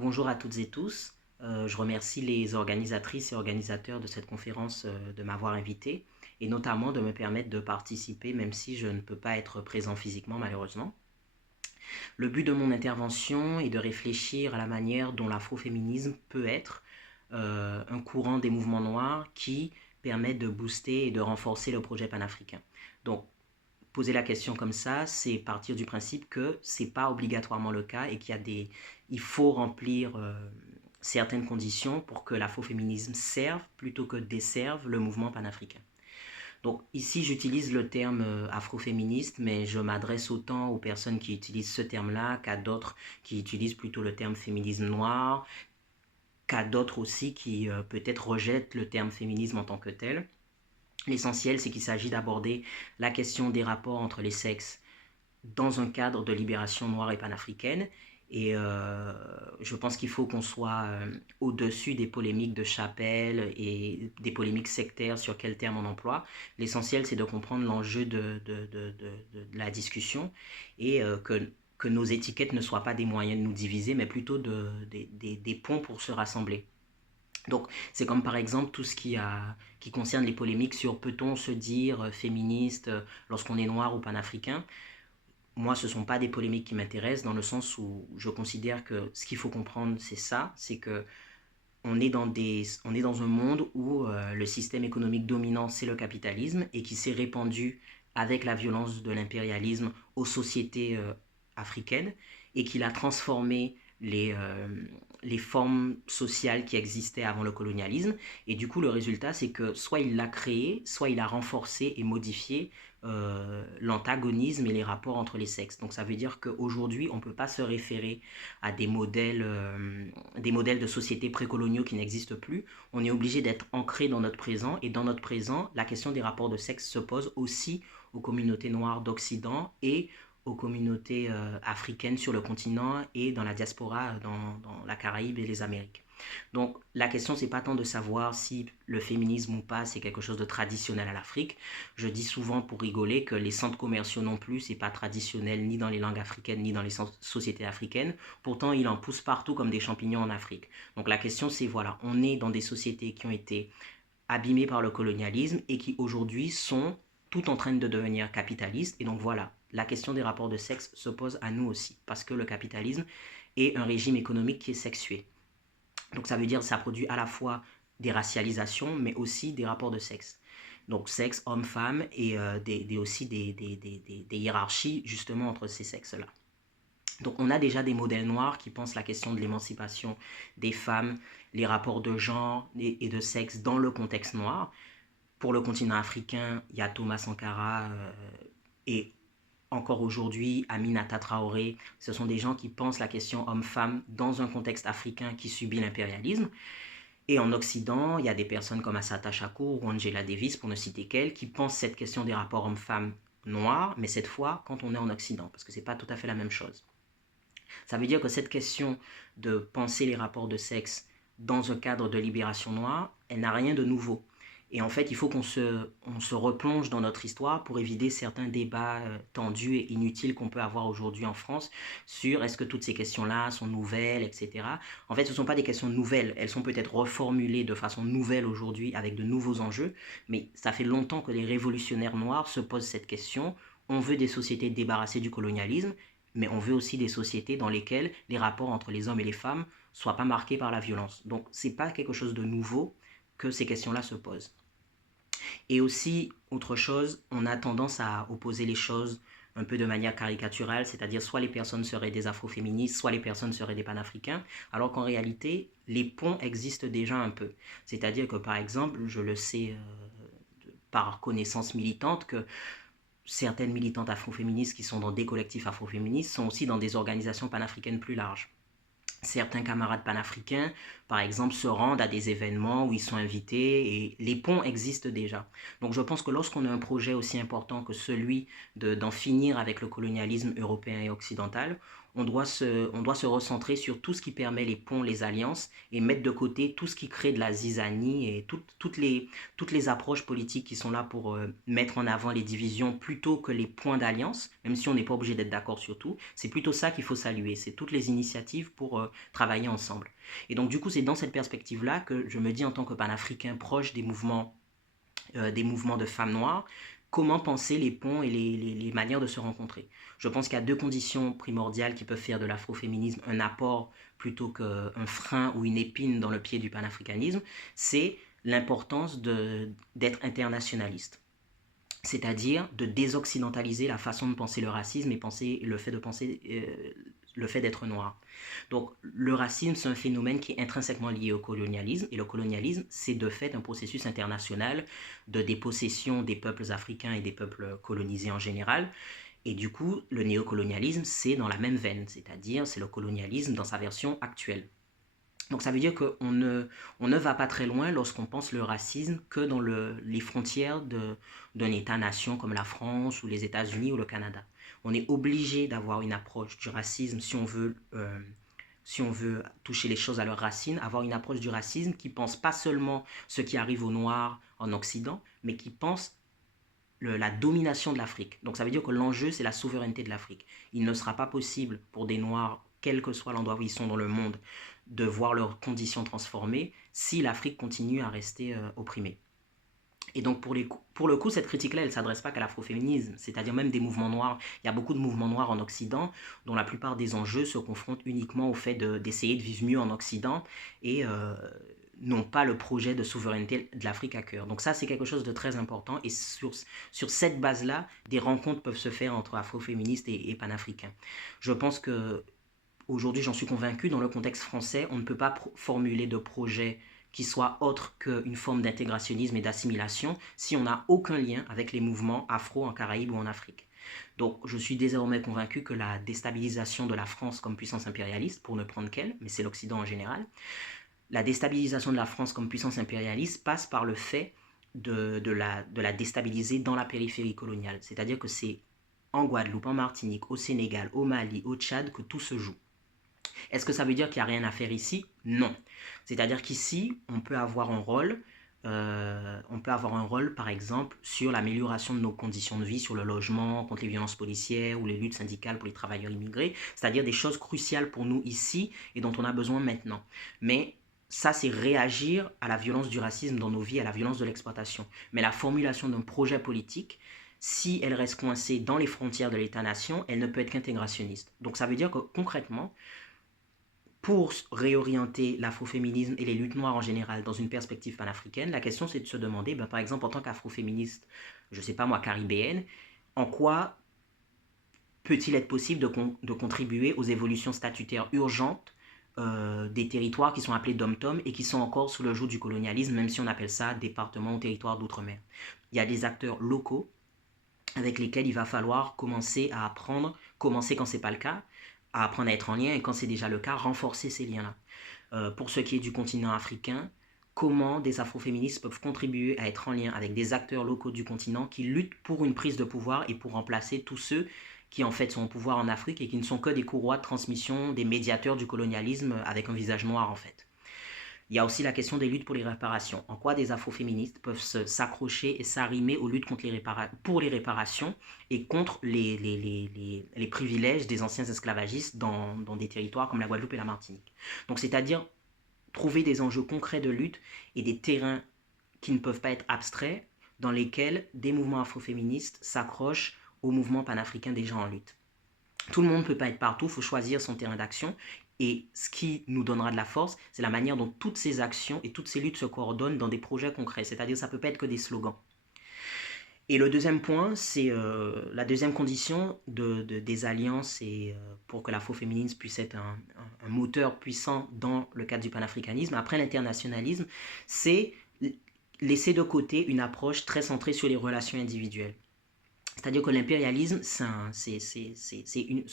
Bonjour à toutes et tous. Je remercie les organisatrices et organisateurs de cette conférence de m'avoir invité et notamment de me permettre de participer même si je ne peux pas être présent physiquement malheureusement. Le but de mon intervention est de réfléchir à la manière dont l'afroféminisme peut être un courant des mouvements noirs qui permet de booster et de renforcer le projet panafricain. Donc, poser la question comme ça, c'est partir du principe que c'est pas obligatoirement le cas et il faut remplir certaines conditions pour que l'afroféminisme serve plutôt que desserve le mouvement panafricain. Donc ici, j'utilise le terme afroféministe, mais je m'adresse autant aux personnes qui utilisent ce terme-là qu'à d'autres qui utilisent plutôt le terme féminisme noir, qu'à d'autres aussi qui peut-être rejettent le terme féminisme en tant que tel. L'essentiel, c'est qu'il s'agit d'aborder la question des rapports entre les sexes dans un cadre de libération noire et panafricaine. Et je pense qu'il faut qu'on soit au-dessus des polémiques de chapelle et des polémiques sectaires sur quel terme on emploie. L'essentiel, c'est de comprendre l'enjeu de la discussion et que nos étiquettes ne soient pas des moyens de nous diviser, mais plutôt des ponts pour se rassembler. Donc, c'est comme par exemple tout ce qui concerne les polémiques sur peut-on se dire féministe lorsqu'on est noir ou panafricain. Moi, ce ne sont pas des polémiques qui m'intéressent dans le sens où je considère que ce qu'il faut comprendre, c'est ça, c'est que on est dans un monde où le système économique dominant, c'est le capitalisme et qui s'est répandu avec la violence de l'impérialisme aux sociétés africaines et qu'il a transformé les formes sociales qui existaient avant le colonialisme. Et du coup, le résultat, c'est que soit il l'a créé, soit il a renforcé et modifié l'antagonisme et les rapports entre les sexes. Donc ça veut dire qu'aujourd'hui, on ne peut pas se référer à des modèles de société précoloniaux qui n'existent plus. On est obligé d'être ancré dans notre présent. Et dans notre présent, la question des rapports de sexe se pose aussi aux communautés noires d'Occident et aux communautés africaines sur le continent et dans la diaspora dans la Caraïbe et les Amériques. Donc la question, c'est pas tant de savoir si le féminisme ou pas, c'est quelque chose de traditionnel à l'Afrique. Je dis souvent pour rigoler que les centres commerciaux non plus, c'est pas traditionnel ni dans les langues africaines ni dans les sociétés africaines. Pourtant, il en pousse partout comme des champignons en Afrique. Donc la question, c'est voilà, on est dans des sociétés qui ont été abîmées par le colonialisme et qui aujourd'hui sont tout en train de devenir capitalistes. Et donc voilà, la question des rapports de sexe se pose à nous aussi, parce que le capitalisme est un régime économique qui est sexué. Donc ça veut dire que ça produit à la fois des racialisations, mais aussi des rapports de sexe. Donc sexe, homme-femme, et aussi des hiérarchies justement entre ces sexes-là. Donc on a déjà des modèles noirs qui pensent la question de l'émancipation des femmes, les rapports de genre et de sexe dans le contexte noir. Pour le continent africain, il y a Thomas Sankara et encore aujourd'hui, Aminata Traoré. Ce sont des gens qui pensent la question homme-femme dans un contexte africain qui subit l'impérialisme. Et en Occident, il y a des personnes comme Assata Shakur ou Angela Davis, pour ne citer qu'elles, qui pensent cette question des rapports hommes-femmes noirs, mais cette fois quand on est en Occident, parce que ce n'est pas tout à fait la même chose. Ça veut dire que cette question de penser les rapports de sexe dans un cadre de libération noire, elle n'a rien de nouveau. Et en fait, il faut qu'on se replonge dans notre histoire pour éviter certains débats tendus et inutiles qu'on peut avoir aujourd'hui en France sur est-ce que toutes ces questions-là sont nouvelles, etc. En fait, ce ne sont pas des questions nouvelles. Elles sont peut-être reformulées de façon nouvelle aujourd'hui avec de nouveaux enjeux, mais ça fait longtemps que les révolutionnaires noirs se posent cette question. On veut des sociétés débarrassées du colonialisme, mais on veut aussi des sociétés dans lesquelles les rapports entre les hommes et les femmes ne soient pas marqués par la violence. Donc, ce n'est pas quelque chose de nouveau que ces questions-là se posent. Et aussi, autre chose, on a tendance à opposer les choses un peu de manière caricaturale, c'est-à-dire soit les personnes seraient des afroféministes, soit les personnes seraient des panafricains, alors qu'en réalité, les ponts existent déjà un peu. C'est-à-dire que, par exemple, je le sais par connaissance militante, que certaines militantes afroféministes qui sont dans des collectifs afroféministes sont aussi dans des organisations panafricaines plus larges. Certains camarades panafricains, par exemple, se rendent à des événements où ils sont invités et les ponts existent déjà. Donc je pense que lorsqu'on a un projet aussi important que celui d'en finir avec le colonialisme européen et occidental, on doit se recentrer sur tout ce qui permet les ponts, les alliances, et mettre de côté tout ce qui crée de la zizanie et toutes les approches politiques qui sont là pour mettre en avant les divisions plutôt que les points d'alliance, même si on n'est pas obligé d'être d'accord sur tout. C'est plutôt ça qu'il faut saluer, c'est toutes les initiatives pour travailler ensemble. Et donc du coup, c'est dans cette perspective-là que je me dis en tant que panafricain proche des mouvements de femmes noires, comment penser les ponts et les manières de se rencontrer. Je pense qu'il y a deux conditions primordiales qui peuvent faire de l'afroféminisme un apport plutôt qu'un frein ou une épine dans le pied du panafricanisme, c'est l'importance d'être internationaliste. C'est-à-dire de désoccidentaliser la façon de penser le racisme et penser le fait d'être noir. Donc le racisme, c'est un phénomène qui est intrinsèquement lié au colonialisme, et le colonialisme, c'est de fait un processus international de dépossession des peuples africains et des peuples colonisés en général. Et du coup, le néocolonialisme, c'est dans la même veine, c'est-à-dire c'est le colonialisme dans sa version actuelle. Donc ça veut dire on ne va pas très loin lorsqu'on pense le racisme que dans les frontières d'un État-nation comme la France ou les États-Unis ou le Canada. On est obligé d'avoir une approche du racisme si on veut toucher les choses à leurs racines, avoir une approche du racisme qui pense pas seulement ce qui arrive aux Noirs en Occident, mais qui pense la domination de l'Afrique. Donc ça veut dire que l'enjeu, c'est la souveraineté de l'Afrique. Il ne sera pas possible pour des Noirs, quel que soit l'endroit où ils sont dans le monde, de voir leurs conditions transformées si l'Afrique continue à rester opprimée. Et donc pour le coup, cette critique-là, elle ne s'adresse pas qu'à l'afroféminisme, c'est-à-dire même des mouvements noirs. Il y a beaucoup de mouvements noirs en Occident dont la plupart des enjeux se confrontent uniquement au fait d'essayer de vivre mieux en Occident et n'ont pas le projet de souveraineté de l'Afrique à cœur. Donc ça, c'est quelque chose de très important, et sur cette base-là, des rencontres peuvent se faire entre afroféministes et panafricains. Je pense que aujourd'hui, j'en suis convaincu, dans le contexte français, on ne peut pas formuler de projet qui soit autre qu'une forme d'intégrationnisme et d'assimilation si on n'a aucun lien avec les mouvements afro en Caraïbes ou en Afrique. Donc je suis désormais convaincu que la déstabilisation de la France comme puissance impérialiste, pour ne prendre qu'elle, mais c'est l'Occident en général, la déstabilisation de la France comme puissance impérialiste passe par le fait de la déstabiliser dans la périphérie coloniale. C'est-à-dire que c'est en Guadeloupe, en Martinique, au Sénégal, au Mali, au Tchad que tout se joue. Est-ce que ça veut dire qu'il n'y a rien à faire ici? Non. C'est-à-dire qu'ici, on peut avoir un rôle, par exemple, sur l'amélioration de nos conditions de vie, sur le logement, contre les violences policières ou les luttes syndicales pour les travailleurs immigrés, c'est-à-dire des choses cruciales pour nous ici et dont on a besoin maintenant. Mais ça, c'est réagir à la violence du racisme dans nos vies, à la violence de l'exploitation. Mais la formulation d'un projet politique, si elle reste coincée dans les frontières de l'État-nation, elle ne peut être qu'intégrationniste. Donc ça veut dire que concrètement, pour réorienter l'afroféminisme et les luttes noires en général dans une perspective panafricaine, la question c'est de se demander, par exemple en tant qu'afroféministe, je ne sais pas moi, caribéenne, en quoi peut-il être possible de contribuer aux évolutions statutaires urgentes des territoires qui sont appelés dom-tom et qui sont encore sous le joug du colonialisme, même si on appelle ça département ou territoire d'outre-mer. Il y a des acteurs locaux avec lesquels il va falloir commencer à apprendre, commencer quand ce n'est pas le cas, à apprendre à être en lien, et quand c'est déjà le cas, renforcer ces liens-là. Pour ce qui est du continent africain, comment des afroféministes peuvent contribuer à être en lien avec des acteurs locaux du continent qui luttent pour une prise de pouvoir et pour remplacer tous ceux qui en fait sont au pouvoir en Afrique et qui ne sont que des courroies de transmission, des médiateurs du colonialisme avec un visage noir en fait. Il y a aussi la question des luttes pour les réparations. En quoi des afroféministes peuvent s'accrocher et s'arrimer aux luttes pour les réparations et contre les privilèges des anciens esclavagistes dans des territoires comme la Guadeloupe et la Martinique. Donc c'est-à-dire trouver des enjeux concrets de lutte et des terrains qui ne peuvent pas être abstraits dans lesquels des mouvements afroféministes s'accrochent aux mouvements panafricains déjà en lutte. Tout le monde ne peut pas être partout, il faut choisir son terrain d'action. Et ce qui nous donnera de la force, c'est la manière dont toutes ces actions et toutes ces luttes se coordonnent dans des projets concrets. C'est-à-dire que ça ne peut pas être que des slogans. Et le deuxième point, c'est la deuxième condition des alliances et pour que l'afroféminisme puisse être un moteur puissant dans le cadre du panafricanisme, après l'internationalisme, c'est laisser de côté une approche très centrée sur les relations individuelles. C'est-à-dire que l'impérialisme, c'est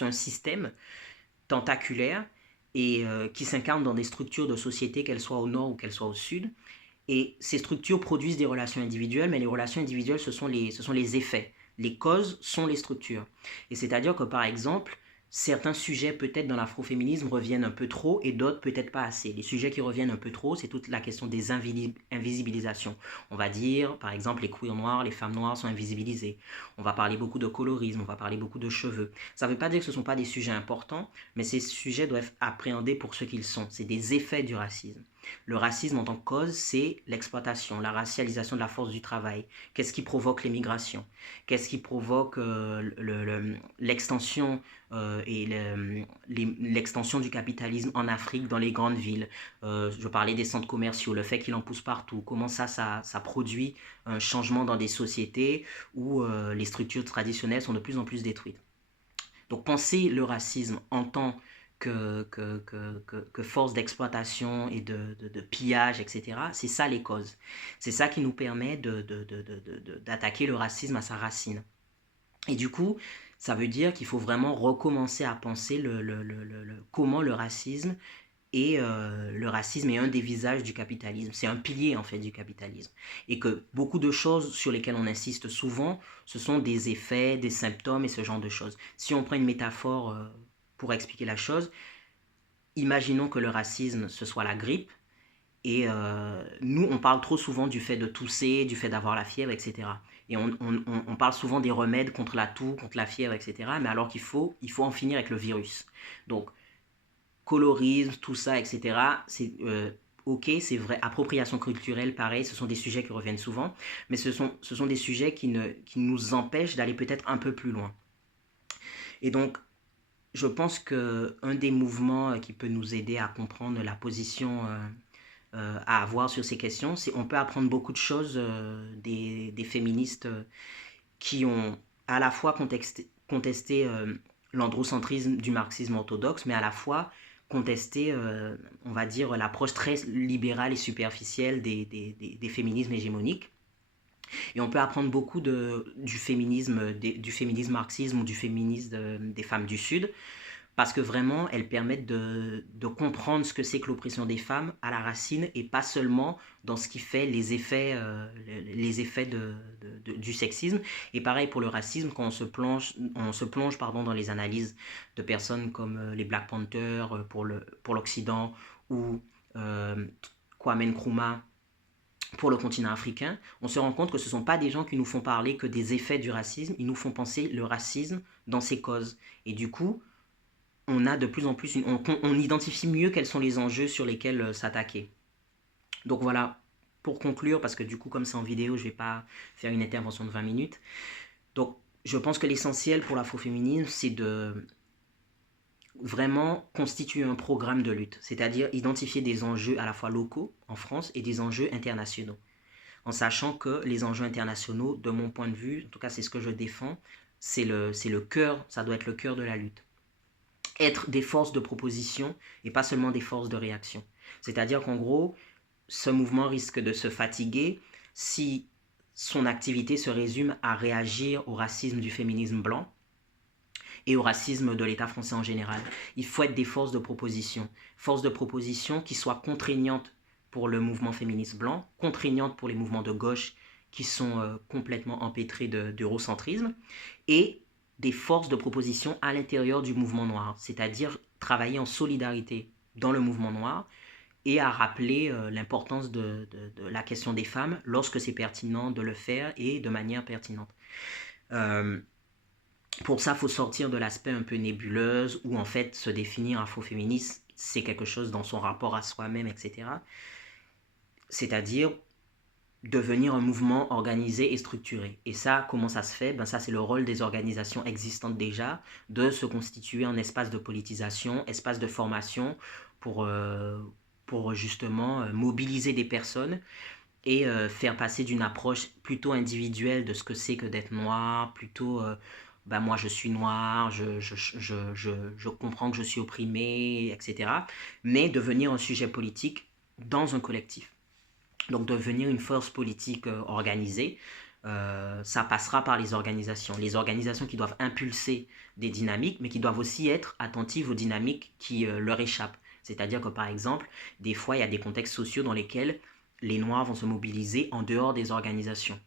un système tentaculaire et qui s'incarnent dans des structures de société, qu'elles soient au nord ou qu'elles soient au sud. Et ces structures produisent des relations individuelles, mais les relations individuelles, ce sont les effets. Les causes sont les structures. Et c'est-à-dire que, par exemple, certains sujets peut-être dans l'afroféminisme reviennent un peu trop et d'autres peut-être pas assez. Les sujets qui reviennent un peu trop, c'est toute la question des invisibilisations. On va dire, par exemple, les queers noirs, les femmes noires sont invisibilisées. On va parler beaucoup de colorisme, on va parler beaucoup de cheveux. Ça ne veut pas dire que ce ne sont pas des sujets importants, mais ces sujets doivent être appréhendés pour ce qu'ils sont. C'est des effets du racisme. Le racisme en tant que cause, c'est l'exploitation, la racialisation de la force du travail. Qu'est-ce qui provoque l'émigration? Qu'est-ce qui provoque l'extension et l'extension du capitalisme en Afrique, dans les grandes villes? Je parlais des centres commerciaux, le fait qu'il en pousse partout. Comment ça produit un changement dans des sociétés où les structures traditionnelles sont de plus en plus détruites. Donc penser le racisme en tant que force d'exploitation et de pillage, etc., c'est ça les causes. C'est ça qui nous permet d'attaquer le racisme à sa racine. Et du coup, ça veut dire qu'il faut vraiment recommencer à penser comment le racisme est un des visages du capitalisme. C'est un pilier en fait du capitalisme. Et que beaucoup de choses sur lesquelles on insiste souvent, ce sont des effets, des symptômes et ce genre de choses. Si on prend une métaphore pour expliquer la chose, imaginons que le racisme, ce soit la grippe. Et nous, on parle trop souvent du fait de tousser, du fait d'avoir la fièvre, etc. Et on parle souvent des remèdes contre la toux, contre la fièvre, etc. Mais alors qu'il faut en finir avec le virus. Donc, colorisme, tout ça, etc. C'est ok, c'est vrai. Appropriation culturelle, pareil, ce sont des sujets qui reviennent souvent. Mais ce sont des sujets qui nous empêchent d'aller peut-être un peu plus loin. Et donc, je pense qu'un des mouvements qui peut nous aider à comprendre la position à avoir sur ces questions, c'est on peut apprendre beaucoup de choses des féministes qui ont à la fois contesté l'androcentrisme du marxisme orthodoxe, mais à la fois contesté, on va dire, l'approche très libérale et superficielle des féminismes hégémoniques. Et on peut apprendre beaucoup du féminisme marxisme ou du féminisme des femmes du Sud, parce que vraiment, elles permettent de comprendre ce que c'est que l'oppression des femmes à la racine et pas seulement dans ce qui fait les effets du sexisme. Et pareil pour le racisme, quand on se plonge dans les analyses de personnes comme les Black Panthers pour l'Occident ou Kwame Nkrumah pour le continent africain, on se rend compte que ce ne sont pas des gens qui nous font parler que des effets du racisme, ils nous font penser le racisme dans ses causes. Et du coup, on a de plus en plus, on identifie mieux quels sont les enjeux sur lesquels s'attaquer. Donc voilà, pour conclure, parce que du coup, comme c'est en vidéo, je ne vais pas faire une intervention de 20 minutes. Donc, je pense que l'essentiel pour l'afroféminisme, c'est de vraiment constituer un programme de lutte, c'est-à-dire identifier des enjeux à la fois locaux en France et des enjeux internationaux. En sachant que les enjeux internationaux, de mon point de vue, en tout cas c'est ce que je défends, c'est le cœur, ça doit être le cœur de la lutte. Être des forces de proposition et pas seulement des forces de réaction. C'est-à-dire qu'en gros, ce mouvement risque de se fatiguer si son activité se résume à réagir au racisme du féminisme blanc et au racisme de l'État français en général. Il faut être des forces de proposition qui soient contraignantes pour le mouvement féministe blanc, contraignantes pour les mouvements de gauche qui sont complètement empêtrés d'eurocentrisme, et des forces de proposition à l'intérieur du mouvement noir, c'est-à-dire travailler en solidarité dans le mouvement noir et à rappeler l'importance de la question des femmes lorsque c'est pertinent de le faire et de manière pertinente. Pour ça, il faut sortir de l'aspect un peu nébuleuse où en fait se définir afroféministe, c'est quelque chose dans son rapport à soi-même, etc. C'est-à-dire devenir un mouvement organisé et structuré. Et ça, comment ça se fait? Ça, c'est le rôle des organisations existantes déjà, de se constituer en espace de politisation, espace de formation pour justement mobiliser des personnes et faire passer d'une approche plutôt individuelle de ce que c'est que d'être noir, plutôt moi je suis noir, je comprends que je suis opprimé, etc. Mais devenir un sujet politique dans un collectif. Donc devenir une force politique organisée, ça passera par les organisations qui doivent impulser des dynamiques, mais qui doivent aussi être attentives aux dynamiques qui leur échappent. C'est-à-dire que par exemple, des fois il y a des contextes sociaux dans lesquels les Noirs vont se mobiliser en dehors des organisations.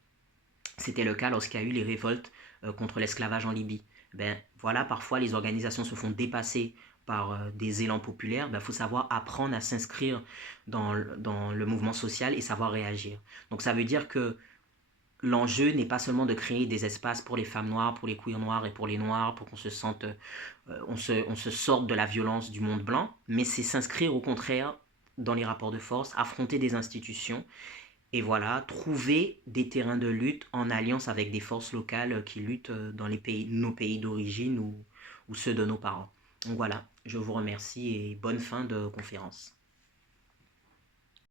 C'était le cas lorsqu'il y a eu les révoltes contre l'esclavage en Libye. Ben voilà, parfois les organisations se font dépasser par des élans populaires. Ben, faut savoir apprendre à s'inscrire dans le mouvement social et savoir réagir. Donc ça veut dire que l'enjeu n'est pas seulement de créer des espaces pour les femmes noires, pour les queers noirs et pour les noirs, pour qu'on se sente, on se sorte de la violence du monde blanc, mais c'est s'inscrire au contraire dans les rapports de force, affronter des institutions et voilà, trouver des terrains de lutte en alliance avec des forces locales qui luttent dans les pays, nos pays d'origine ou ceux de nos parents. Donc voilà, je vous remercie et bonne fin de conférence.